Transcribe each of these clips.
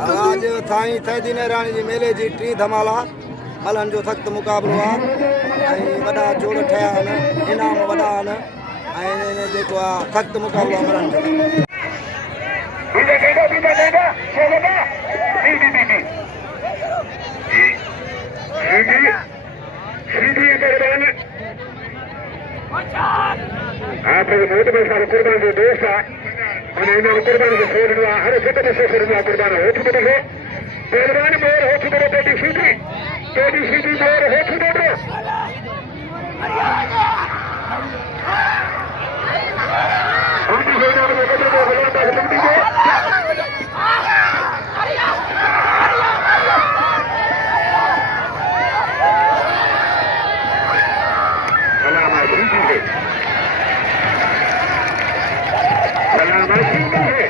आज थाई थैदी रानी जी मेले जी टी धमाला मलहन जो सख़्तु मुक़ाबलो आहे वॾा जोड़ ठहिया आहिनि इनाम वॾा आहिनि ऐं जेको आहे सख़्तु मुक़ाबलो आहे मलहन जो आप मोहतबर साहब कुर्बान जो दोस्त आहे અને એના કુરબાન કે છોડવા હર જગત સે છોડવા કુરબાન હો ચુકે છે પહેલવાન મોર હો ચુકે પેટી સીધી મોર હો ચુકે છે ઉનकी જોના में कदम को हलाता है बंदी को सलाम सीधी है सलाम सीधी है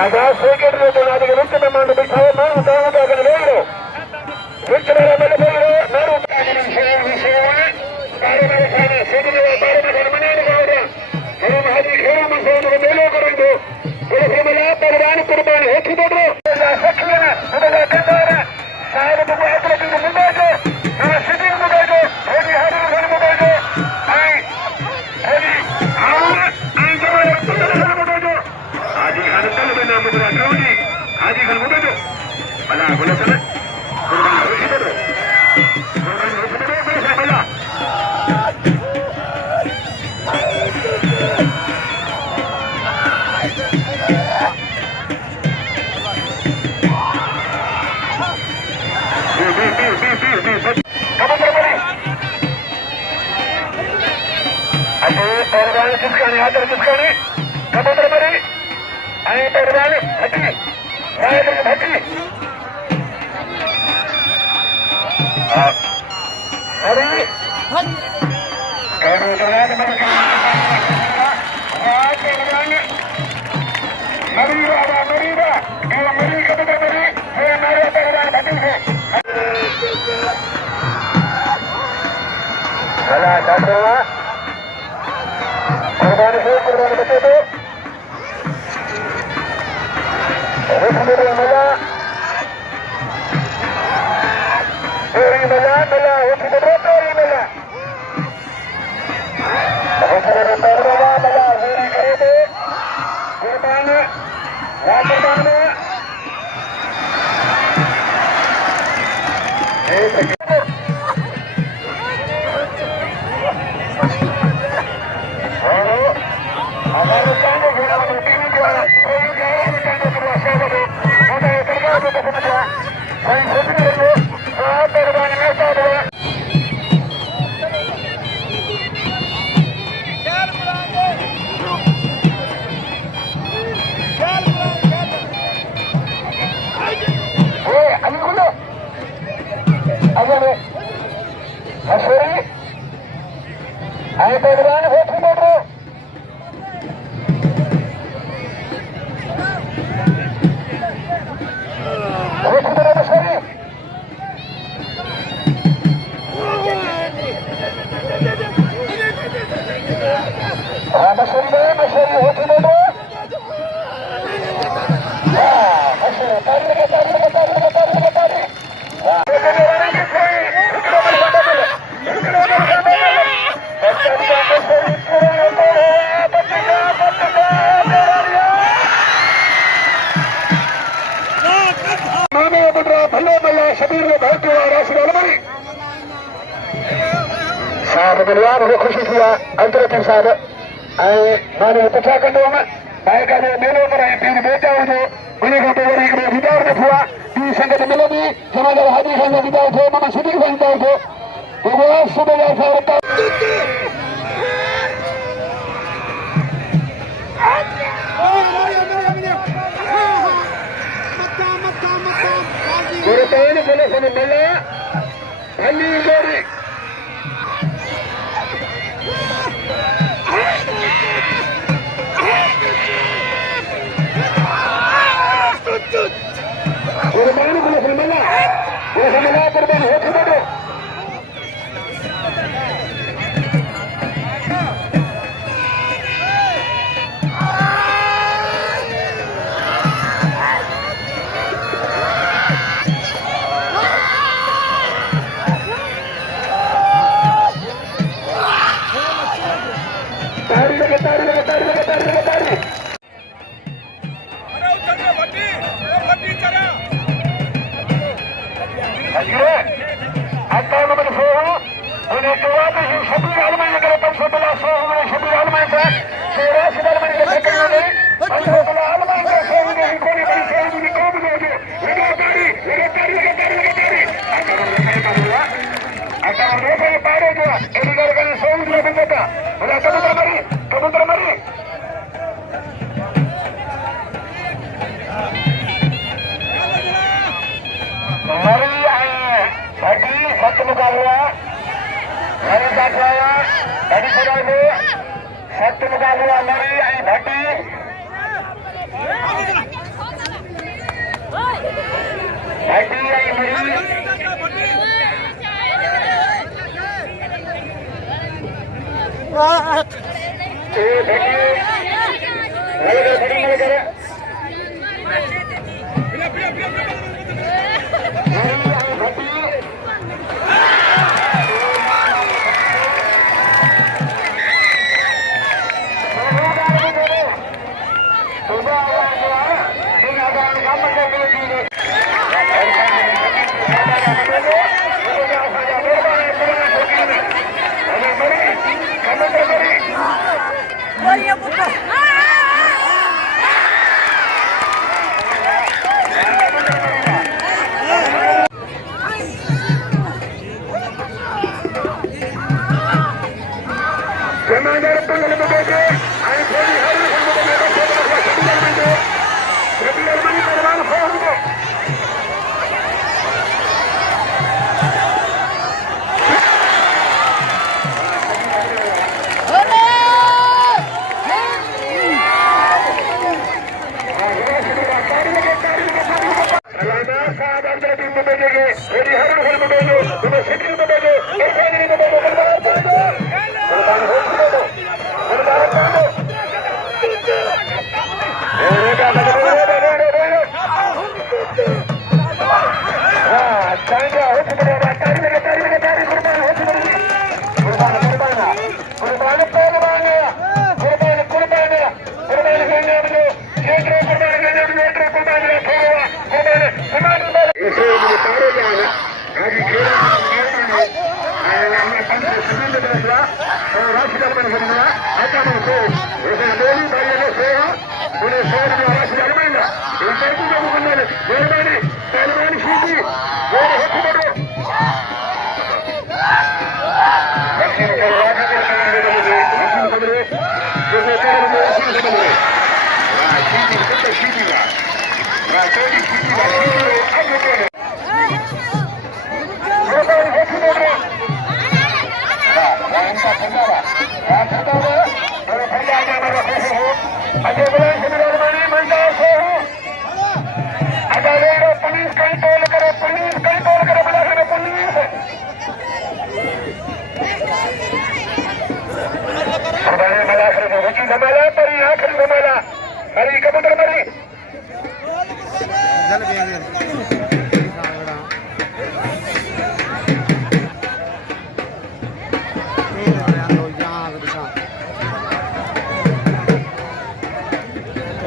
आजाद सेकेंड में तो नादी के विच में मांड बिठाओ मांड दाव का कर ले लो विच में मल बोलो नारू तागन विषय तारे मेरे खाने सीधी में बारे में मने ने गावड़ा हम हाजी खेरा में सोन को मेलो करें दो बोले फिर मला पहलवान कुर्बान होती बोलो सखिया ना उधर कंदार साहब को आतले की मुंडा जो सीधी मुंडा जो होगी हाजी घर मुंडा जो आई होगी आई जमा मुंडा जो हाजी खान कल में नाम मुद्रा करोगी हाजी खान मुद्रा जो भला बोले चले कुर्बान हो ही बोलो कुर्बान हो ही बोलो बोले भला कबूतर बनी अबे पहलवान किसका नहीं आदर किसका नहीं कबूतर बनी आई पहलवान हटी राय हटी अरे करो जवान मरीबा ये मरी कबूतर बनी ये मेरे पहलवान हटी है भला डाटोवा कुर्बान बचे दो मला तेरी मला मला उठ दो तेरी मला परवाला मला मेरी करे दे कुर्बान वाकुर्बान हमारे सामने खुशी थी अंतरती साहब माने पुठा कंदो बाइक में मेलो पर पीर बेटा हो उन खां पोइ वरी हिकिड़ो दीदार न थियो आहे ॿी संगत मिलंदी जनाज़ा हाजी खान जो दीदार थियो माना सिटी खां दीदार थियो भॻवान सुबुह जा गुरुतान पुलिस ने मिला हली गोरी गुरुतान पुलिस ने मिला कुर्बान हो चुका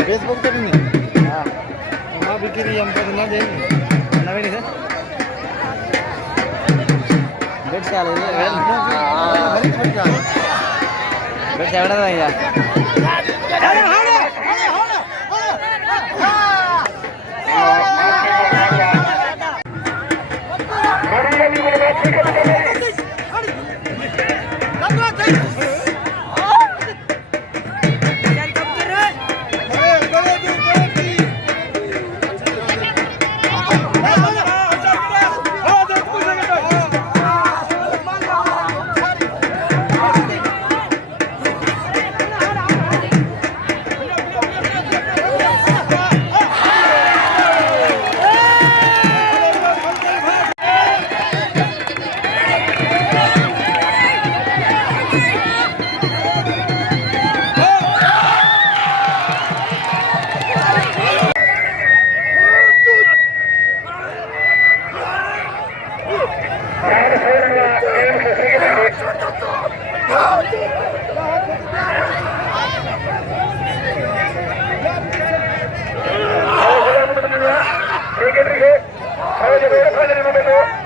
फेसबुक पे नहीं हाँ वहाँ बिक्री हम पर ना देंगे नवे नहीं सर बेट से आ रही है बेट से आवड़ा नहीं यार Take it,